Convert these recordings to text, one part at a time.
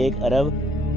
1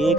1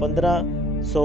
1500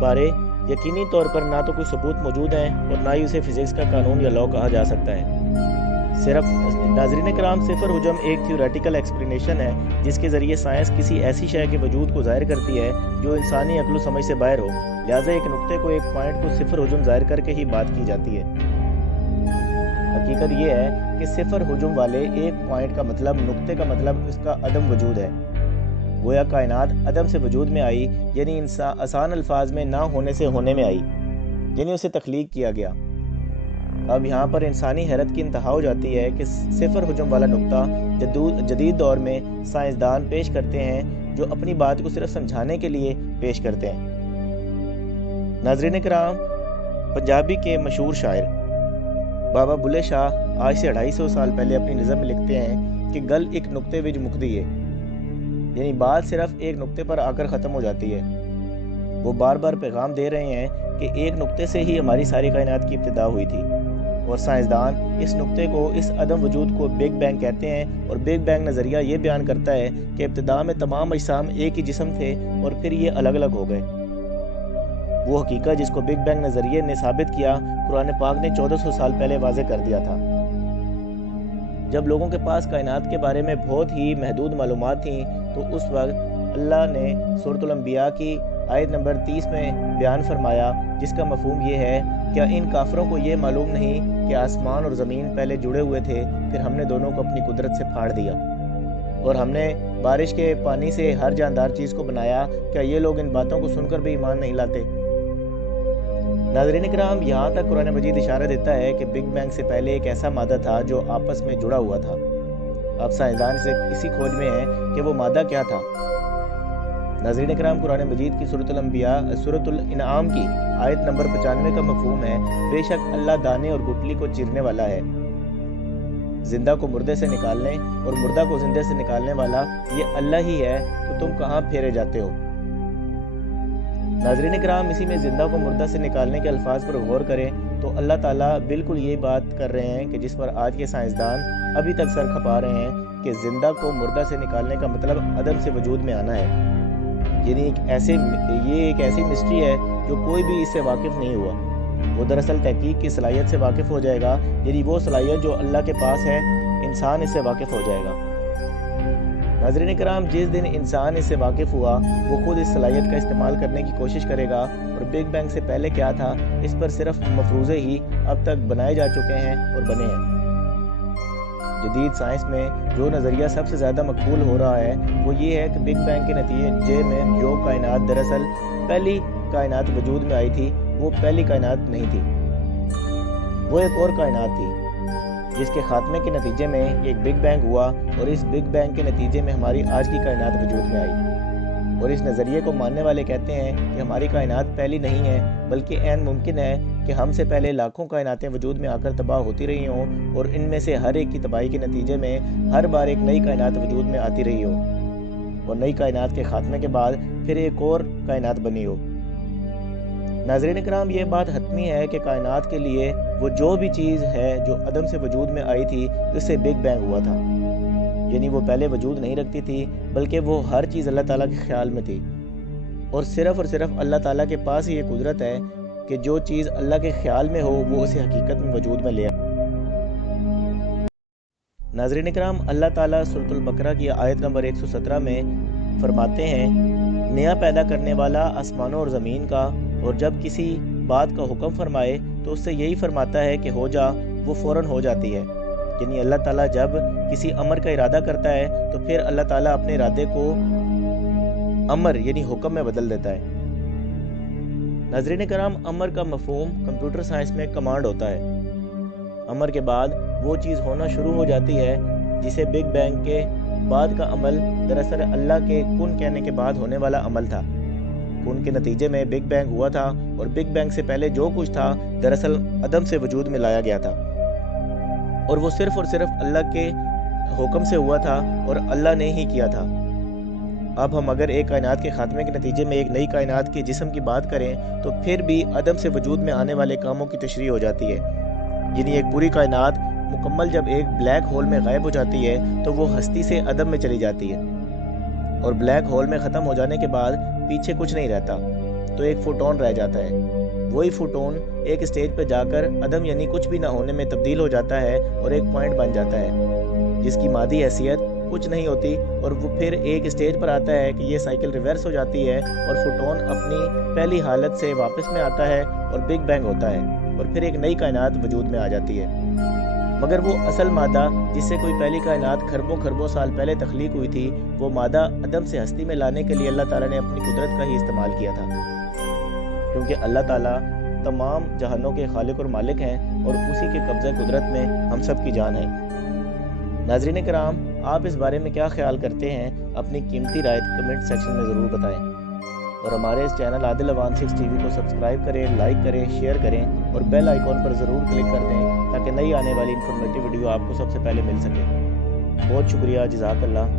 بارے یقینی طور پر نہ تو کوئی ثبوت موجود ہیں اور نہ ہی اسے فزکس کا قانون یا لاء کہا جا سکتا ہے۔ صرف ناظرین کرام، صفر حجم ایک تھیوریٹیکل ایکسپلینیشن ہے جس کے ذریعے سائنس کسی ایسی شے کے وجود کو ظاہر کرتی ہے جو انسانی عقل و سمجھ سے باہر ہو، لہٰذا ایک نقطے کو، ایک پوائنٹ کو صفر حجم ظاہر کر کے ہی بات کی جاتی ہے۔ حقیقت یہ ہے کہ صفر حجم والے ایک پوائنٹ کا مطلب، نقطے کا مطلب اس کا عدم وجود ہے۔ گویا کائنات عدم سے وجود میں آئی، یعنی آسان الفاظ میں نہ ہونے سے ہونے میں آئی، یعنی اسے تخلیق کیا گیا۔ اب یہاں پر انسانی حیرت کی انتہا ہو جاتی ہے کہ صفر حجم والا نقطہ جدید دور میں سائنسدان پیش کرتے ہیں جو اپنی بات کو صرف سمجھانے کے لیے پیش کرتے ہیں۔ ناظرین کرام، پنجابی کے مشہور شاعر بابا بلے شاہ آج سے 250 سال پہلے اپنی نظم میں لکھتے ہیں کہ گل ایک نقطے وچ مکدی ہے، یعنی بات صرف ایک نقطے پر آ کر ختم ہو جاتی ہے۔ وہ بار بار پیغام دے رہے ہیں کہ ایک نقطے سے ہی ہماری ساری کائنات کی ابتدا ہوئی تھی، اور سائنسدان اس نقطے کو، اس عدم وجود کو بگ بینگ کہتے ہیں، اور بگ بینگ نظریہ یہ بیان کرتا ہے کہ ابتدا میں تمام اجسام ایک ہی جسم تھے اور پھر یہ الگ الگ ہو گئے۔ وہ حقیقت جس کو بگ بینگ نظریے نے ثابت کیا، قرآن پاک نے 1400 سال پہلے واضح کر دیا تھا۔ جب لوگوں کے پاس کائنات کے بارے میں بہت ہی محدود معلومات تھیں تو اس وقت اللہ نے سورۃ الانبیاء کی آیت نمبر 30 میں بیان فرمایا، جس کا مفہوم یہ ہے: کیا ان کافروں کو یہ معلوم نہیں کہ آسمان اور زمین پہلے جڑے ہوئے تھے، پھر ہم نے دونوں کو اپنی قدرت سے پھاڑ دیا، اور ہم نے بارش کے پانی سے ہر جاندار چیز کو بنایا، کیا یہ لوگ ان باتوں کو سن کر بھی ایمان نہیں لاتے؟ ناظرین کرام، یہاں تک قرآن مجید اشارہ دیتا ہے کہ بگ بینگ سے پہلے ایک ایسا مادہ تھا جو آپس میں جڑا ہوا تھا۔ اب سائنسدان اسی کھوج میں ہیں کہ وہ مادہ کیا تھا۔ ناظرین کرام، قرآن مجید کی سورۃ الانعام کی آیت نمبر 95 کا مفہوم ہے: بے شک اللہ دانے اور گٹلی کو چیرنے والا ہے، زندہ کو مردے سے نکالنے اور مردہ کو زندے سے نکالنے والا یہ اللہ ہی ہے، تو تم کہاں پھیرے جاتے ہو؟ ناظرین کرام، اسی میں زندہ کو مردہ سے نکالنے کے الفاظ پر غور کریں تو اللہ تعالیٰ بالکل یہ بات کر رہے ہیں کہ جس پر آج کے سائنسدان ابھی تک سر کھپا رہے ہیں کہ زندہ کو مردہ سے نکالنے کا مطلب عدم سے وجود میں آنا ہے، یعنی یہ ایک ایسی مسٹری ہے جو کوئی بھی اس سے واقف نہیں ہوا۔ وہ دراصل تحقیق کی صلاحیت سے واقف ہو جائے گا، یعنی وہ صلاحیت جو اللہ کے پاس ہے، انسان اس سے واقف ہو جائے گا۔ ناظرین کرام، جس دن انسان اس سے واقف ہوا، وہ خود اس صلاحیت کا استعمال کرنے کی کوشش کرے گا، اور بگ بینگ سے پہلے کیا تھا اس پر صرف مفروضے ہی اب تک بنائے جا چکے ہیں اور بنے ہیں۔ جدید سائنس میں جو نظریہ سب سے زیادہ مقبول ہو رہا ہے وہ یہ ہے کہ بگ بینگ کے نتیجے میں جو کائنات دراصل پہلی کائنات وجود میں آئی تھی، وہ پہلی کائنات نہیں تھی، وہ ایک اور کائنات تھی جس کے خاتمے کے نتیجے میں ایک بگ بینگ ہوا، اور اس بگ بینگ کے نتیجے میں ہماری آج کی کائنات وجود میں آئی۔ اور اس نظریے کو ماننے والے کہتے ہیں کہ ہماری کائنات پہلی نہیں ہے، بلکہ عین ممکن ہے کہ ہم سے پہلے لاکھوں کائناتیں وجود میں آ کر تباہ ہوتی رہی ہوں، اور ان میں سے ہر ایک کی تباہی کے نتیجے میں ہر بار ایک نئی کائنات وجود میں آتی رہی ہو، اور نئی کائنات کے خاتمے کے بعد پھر ایک اور کائنات بنی ہو۔ ناظرین کرام، یہ بات حتمی ہے کہ کائنات کے لیے وہ جو بھی چیز ہے جو عدم سے وجود میں آئی تھی، اس سے بگ بینگ ہوا تھا، یعنی وہ پہلے وجود نہیں رکھتی تھی، بلکہ وہ ہر چیز اللہ تعالیٰ کے خیال میں تھی، اور صرف اللہ تعالیٰ کے پاس ہی یہ قدرت ہے کہ جو چیز اللہ کے خیال میں ہو وہ اسے حقیقت میں وجود میں لے آئے۔ ناظرین کرام، اللہ تعالیٰ سورۃ البقرہ کی آیت نمبر 117 میں فرماتے ہیں: نیا پیدا کرنے والا آسمانوں اور زمین کا، اور جب کسی بات کا حکم فرمائے تو اس سے یہی فرماتا ہے کہ ہو جا، وہ فوراً ہو جاتی ہے۔ یعنی اللہ تعالیٰ جب کسی امر کا ارادہ کرتا ہے تو پھر اللہ تعالیٰ اپنے ارادے کو امر یعنی حکم میں بدل دیتا ہے۔ ناظرین کرام، امر کا مفہوم کمپیوٹر سائنس میں کمانڈ ہوتا ہے۔ امر کے بعد وہ چیز ہونا شروع ہو جاتی ہے جسے بگ بینگ کے بعد کا عمل دراصل اللہ کے کن کہنے کے بعد ہونے والا عمل تھا۔ کن کے نتیجے میں بگ بینگ ہوا تھا، اور بگ بینگ سے پہلے جو کچھ تھا دراصل عدم سے وجود میں لایا گیا تھا، اور وہ صرف اور صرف اللہ کے حکم سے ہوا تھا اور اللہ نے ہی کیا تھا۔ اب ہم اگر ایک کائنات کے خاتمے کے نتیجے میں ایک نئی کائنات کے جسم کی بات کریں تو پھر بھی عدم سے وجود میں آنے والے کاموں کی تشریح ہو جاتی ہے، یعنی ایک پوری کائنات مکمل جب ایک بلیک ہول میں غائب ہو جاتی ہے تو وہ ہستی سے عدم میں چلی جاتی ہے، اور بلیک ہول میں ختم ہو جانے کے بعد پیچھے کچھ نہیں رہتا، تو ایک فوٹون رہ جاتا ہے۔ وہی فوٹون ایک اسٹیج پہ جا کر عدم یعنی کچھ بھی نہ ہونے میں تبدیل ہو جاتا ہے اور ایک پوائنٹ بن جاتا ہے جس کی مادی حیثیت کچھ نہیں ہوتی، اور وہ پھر ایک اسٹیج پر آتا ہے کہ یہ سائیکل ریورس ہو جاتی ہے اور فوٹون اپنی پہلی حالت سے واپس میں آتا ہے اور بگ بینگ ہوتا ہے اور پھر ایک نئی کائنات وجود میں آ جاتی ہے۔ مگر وہ اصل مادہ جس سے کوئی پہلی کائنات خربوں سال پہلے تخلیق ہوئی تھی، وہ مادہ عدم سے ہستی میں لانے کے لیے اللہ تعالیٰ نے اپنی قدرت کا ہی استعمال کیا تھا، کیونکہ اللہ تعالیٰ تمام جہانوں کے خالق اور مالک ہیں اور اسی کے قبضہ قدرت میں ہم سب کی جان ہے۔ ناظرین کرام، آپ اس بارے میں کیا خیال کرتے ہیں؟ اپنی قیمتی رائے کمنٹ سیکشن میں ضرور بتائیں، اور ہمارے اس چینل عادل اوان 6 ٹی وی کو سبسکرائب کریں، لائک کریں، شیئر کریں اور بیل آئیکن پر ضرور کلک کر دیں تاکہ نئی آنے والی انفارمیٹیو ویڈیو آپ کو سب سے پہلے مل سکے۔ بہت شکریہ، جزاک اللہ۔